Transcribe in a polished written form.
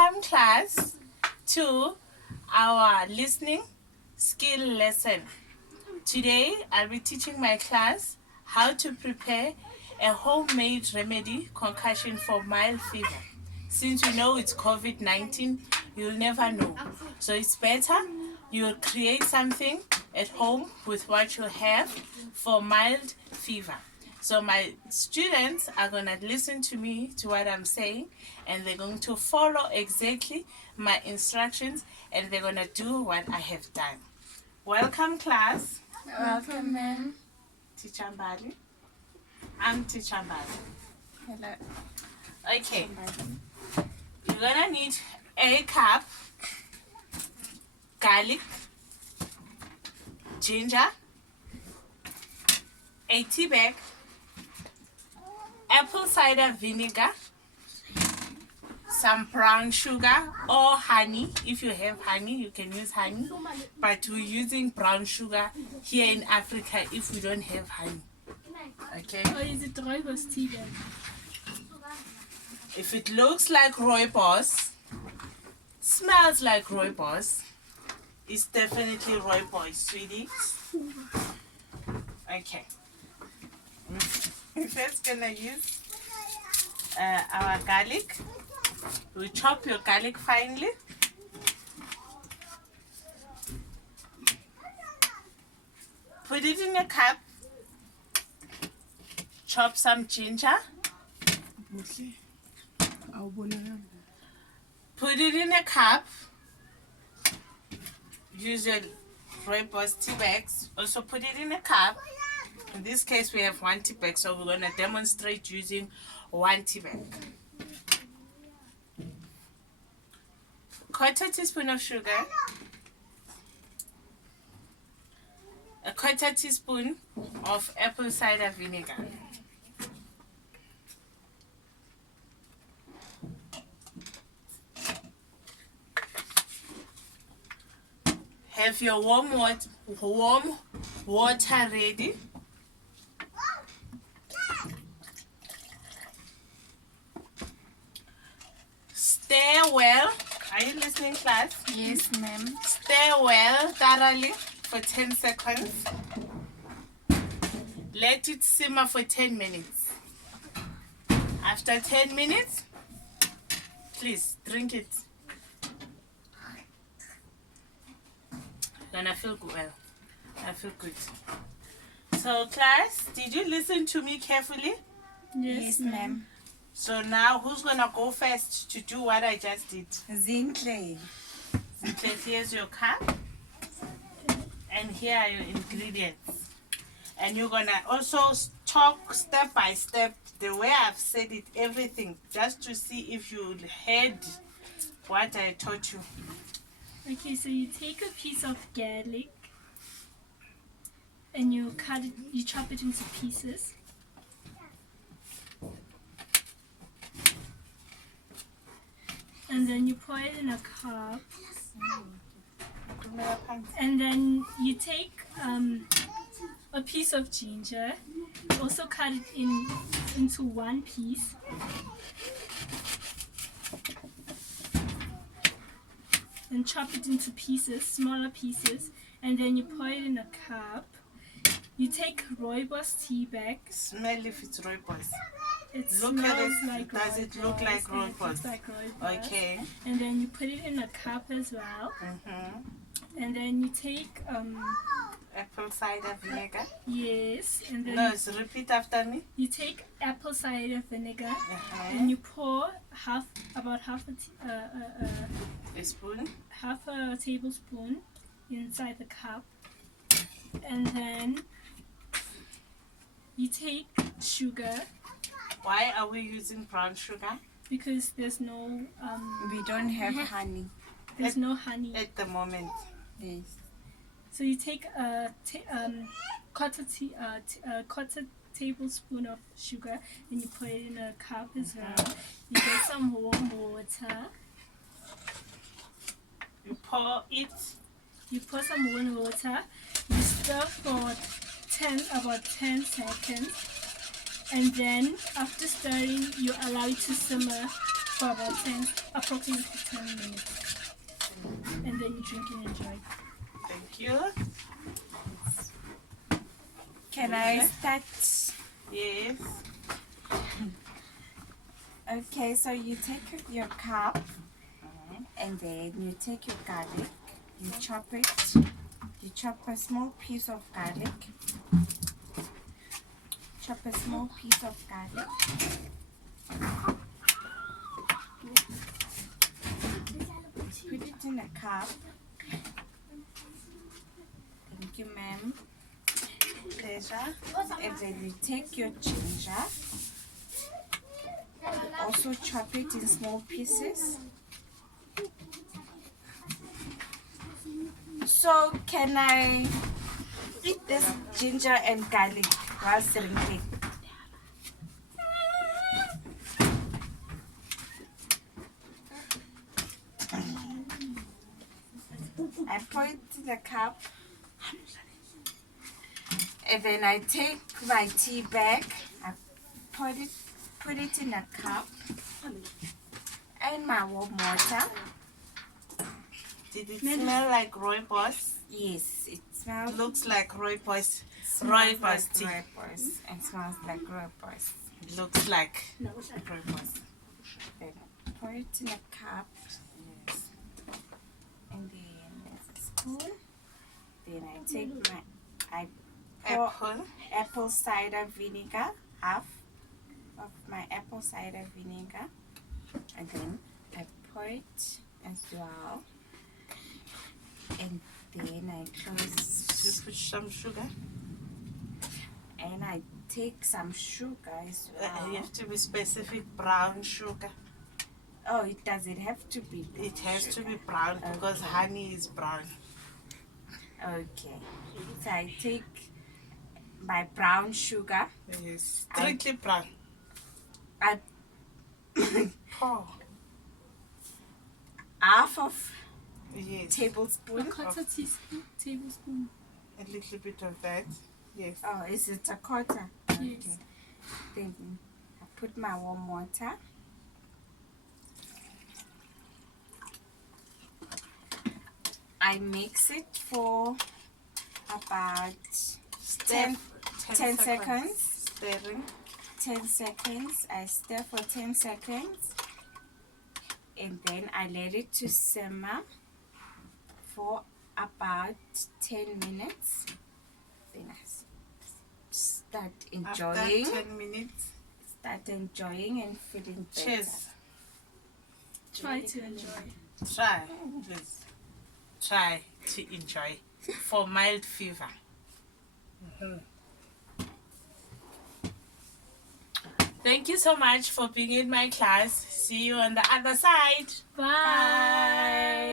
Welcome class to our listening skill lesson. Today I'll be teaching my class how to prepare a homemade remedy concoction for mild fever. Since we know it's COVID-19, you'll never know. So it's better you'll create something at home with what you have for mild fever. So my students are going to listen to me, to what I'm saying, and they're going to follow exactly my instructions, and they're going to do what I have done. Welcome class. Welcome, ma'am. Teacher Mbali. I'm Teacher Mbali. Hello. Okay. You're going to need a cup, garlic, ginger, a tea bag, apple cider vinegar, some brown sugar or honey. If you have honey, you can use honey, but we're using brown sugar here in Africa if we don't have honey. Okay? Or is it rooibos tea then? If it looks like rooibos, smells like rooibos, it's definitely rooibos, sweetie. Okay. We're first gonna use our garlic. We chop your garlic finely. Put it in a cup. Chop some ginger. Put it in a cup. Use your rooibos tea bags. Also put it in a cup. In this case, we have 1 tea bag, so we're going to demonstrate using 1 tea bag. Quarter teaspoon of sugar. A quarter teaspoon of apple cider vinegar. Have your warm water ready. Stir well. Are you listening, class? Yes, ma'am. Stir well thoroughly for 10 seconds. Let it simmer for 10 minutes. After 10 minutes, please drink it. Gonna feel good. Well, I feel good. So class, did you listen to me carefully? Yes, ma'am. So now who's gonna go first to do what I just did? Zinhle. Okay, here's your cup. And here are your ingredients. And you're gonna also talk step by step the way I've said it, everything, just to see if you heard what I taught you. Okay, so you take a piece of garlic and you cut it, you chop it into pieces. And then you pour it in a cup. And then you take a piece of ginger, you also cut it into 1 piece. And chop it into pieces, smaller pieces, and then you pour it in a cup. You take rooibos tea bag. Smell if it's rooibos. It Look at smells it. like Does it look like and it rooibos? looks like rooibos. Okay. And then you put it in a cup as well. Mm-hmm. And then you take Apple cider vinegar. yes, and then No, so repeat after me. you take apple cider vinegar Uh-huh. and you pour about half A spoon. half a tablespoon inside the cup, and then you take sugar Why are we using brown sugar? because there's no We don't have honey. there's no honey. At the moment. Yes. So you take a quarter tablespoon of sugar and you put it in a cup as well. You get some warm water. You pour it. You pour some warm water. You stir for about 10 seconds. And then after stirring, you allow it to simmer for about approximately 10 minutes. And then you drink and enjoy. Thank you. Can I start? Yes. Okay, so you take your cup and then you take your garlic, you chop it, you chop a small piece of garlic, put it in a cup. Thank you, ma'am. Pleasure. And then you take your ginger, also chop it in small pieces. So can I eat this ginger and garlic while drinking? I pour it to the cup, and then I take my tea bag, I put it in a cup, and my warm water. Did it smell like rooibos? Yes, it smells. Looks like rooibos. Smells Rooibos like tea. rooibos and smells like rooibos. Looks like rooibos. Then pour it in a cup, and then there's a spoon. Then I take I pour apple cider vinegar, half of my apple cider vinegar, and then I pour it as well. And then I close. You put some sugar. And I take some sugar as well. You have to be specific. Brown sugar. Oh, it does it have to be? It has to be brown because honey is brown. Okay. So I take my brown sugar. Yes, strictly brown. I Pour. half of Yes, tablespoon. A quarter teaspoon, tablespoon. a little bit of that. Yes. Oh, is it a quarter? Yes. Okay. Then I put my warm water. I mix it for about 10 seconds. Stirring. 10 seconds. I stir for 10 seconds. And then I let it to simmer for about 10 minutes. Then I start enjoying. After 10 minutes. Start enjoying and feeling better. Cheers. Try to enjoy. Try, please. Try to enjoy for mild fever. Thank you so much for being in my class. See you on the other side. Bye.